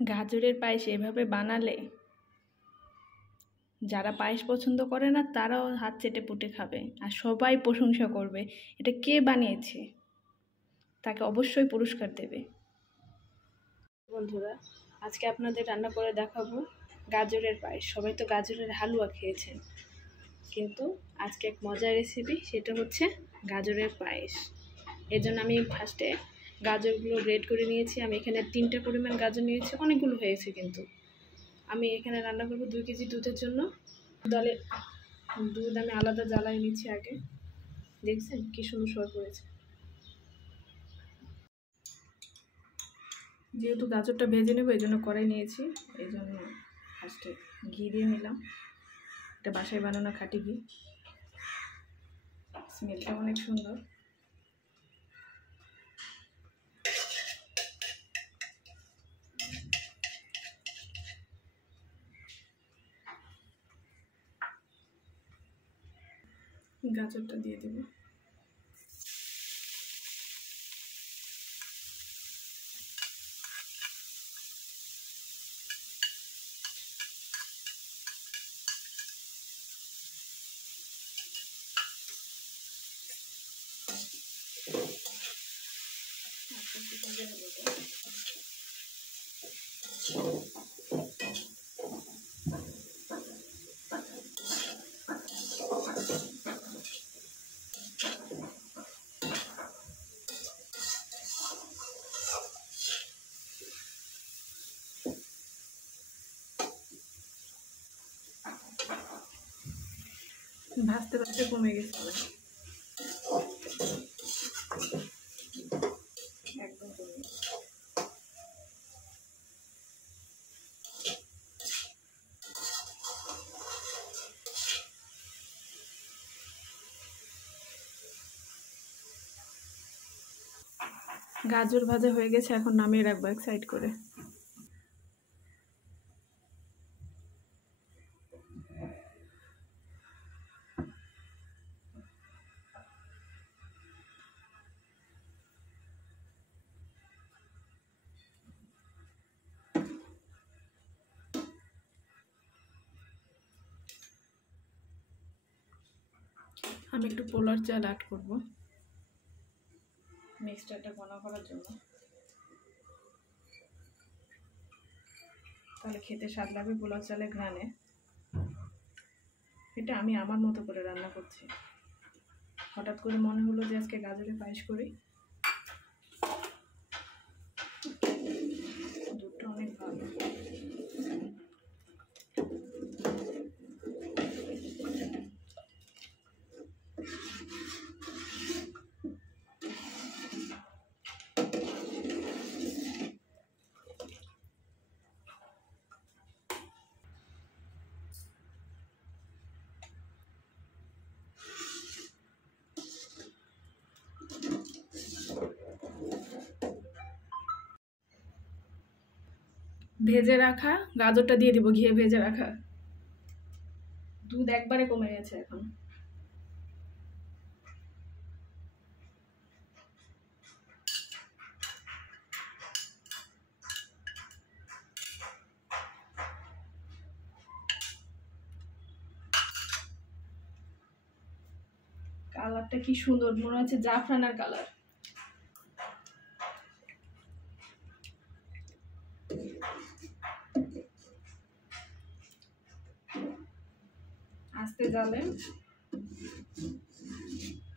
গাজরের পায়েস এভাবে বানালে যারা পায়েস পছন্দ করে না তারাও হাত চেটে পুটে খাবে আর সবাই প্রশংসা করবে। এটা কে বানিয়েছে, তাকে অবশ্যই পুরস্কার দেবে। বন্ধুরা, আজকে আপনাদের রান্না করে দেখাবো গাজরের পায়েস। সবাই তো গাজরের হালুয়া খেয়েছেন, কিন্তু আজকে এক মজার রেসিপি, সেটা হচ্ছে গাজরের পায়েস। এর জন্য আমি ফার্স্টে গাজরগুলো গ্রেড করে নিয়েছি। আমি এখানে 3টা পরিমাণ গাজর নিয়েছি, অনেকগুলো হয়েছে। কিন্তু আমি এখানে রান্না করবো 2 কেজি দুধের জন্য। দুধ আমি আলাদা জ্বালাই নিচ্ছি আগে। দেখছেন কি সুন্দর সর পড়েছে। যেহেতু গাজরটা ভেজে নেবো এই জন্য কড়াই নিয়েছি। এই জন্য ফার্স্টে ঘি দিয়ে নিলাম। এটা বাসায় বানানো খাঁটি ঘি, স্মেলটা অনেক সুন্দর। গাজরটা দিয়ে দেবো। ভাজতে ভাজতে কমে গেছে, একদম কমে গেছে। গাজর ভাজা হয়ে গেছে, এখন নামিয়ে রাখবো এক সাইড করে। আমি একটু পোলার চাল অ্যাড করব মিক্সচারটা ঘন করার জন্য, তাহলে খেতে স্বাদ লাগবে পোলার চালের ঘ্রাণে। এটা আমি আমার মতো করে রান্না করছি। হঠাৎ করে মনে হলো যে আজকে গাজরের পায়েস করি। দুধটা অনেক ভালো। ভেজে রাখা গাজরটা দিয়ে দিব, ঘিয়ে ভেজে রাখা। দুধ একবারে কমে গেছে এখন। কালারটা কি সুন্দর, মনে হচ্ছে জাফরানের কালার। আস্তে জালে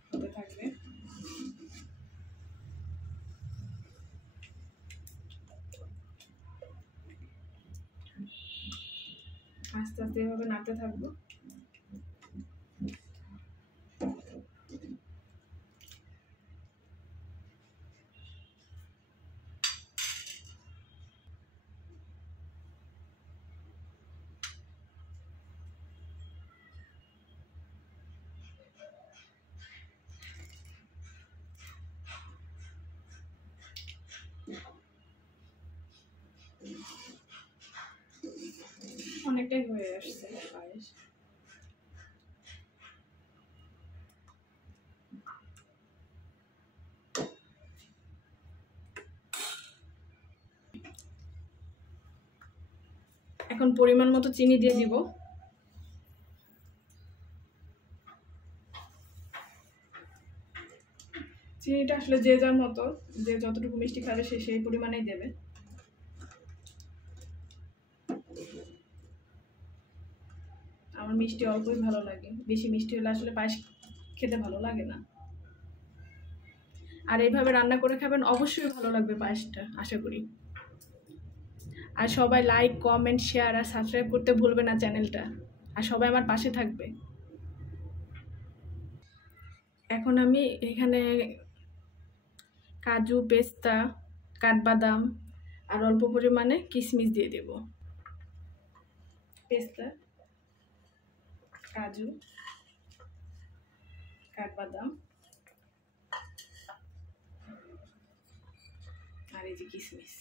হতে থাকবে। আস্তে আস্তে এভাবে নাড়তে থাকবো। অনেকটাই হয়ে আসছে পায়েস। এখন পরিমাণ মতো চিনি দিয়ে দিব। চিনিটা আসলে যে যার মতো, যে যতটুকু মিষ্টি খাবে সে সেই পরিমাণেই দেবে। আমার মিষ্টি অল্পই ভালো লাগে, বেশি মিষ্টি হলে আসলে পায়েস খেতে ভালো লাগে না। আর এইভাবে রান্না করে খাবেন, অবশ্যই ভালো লাগবে পায়েসটা, আশা করি। আর সবাই লাইক, কমেন্ট, শেয়ার আর সাবস্ক্রাইব করতে ভুলবে না চ্যানেলটা। আর সবাই আমার পাশে থাকবে। এখন আমি এখানে কাজু, পেস্তা, কাঠবাদাম আর অল্প পরিমাণে কিশমিশ দিয়ে দেব। পেস্তা, কাজু, কাঠবাদাম আর এই যে কিশমিশ।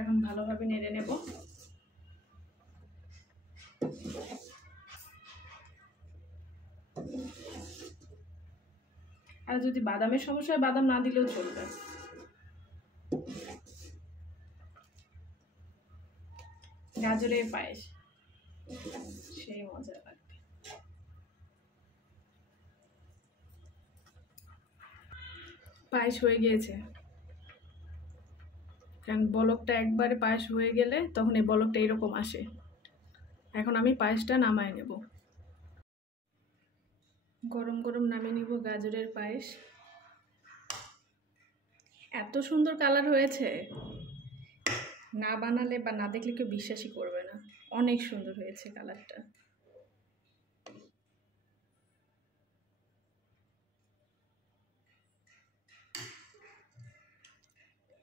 এখন ভালোভাবে নেড়ে নেব। আর যদি বাদামের সমস্যা হয়, বাদাম না দিলেও চলবে। গাজরের পায়েস সেই মজা লাগবে। পায়েস হয়ে গিয়েছে, কারণ বলকটা একবারে পায়েস হয়ে গেলে তখন এই বলকটা এরকম আসে। এখন আমি পায়েসটা নামায় নেব। গরম গরম নামিয়ে নিব গাজরের পায়েস। এত সুন্দর কালার হয়েছে, না বানালে বা না দেখলে কেউ বিশ্বাসই করবে না। অনেক সুন্দর হয়েছে কালারটা।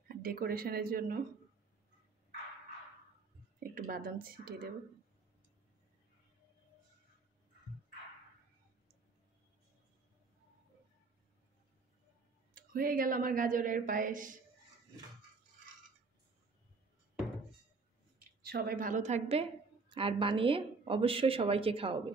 আর ডেকোরেশনের জন্য একটু বাদাম ছিটিয়ে দেব। হয়ে গেল আমার গাজরের পায়েস। সবাই ভালো থাকবে আর বানিয়ে অবশ্যই সবাইকে খাওয়াবে।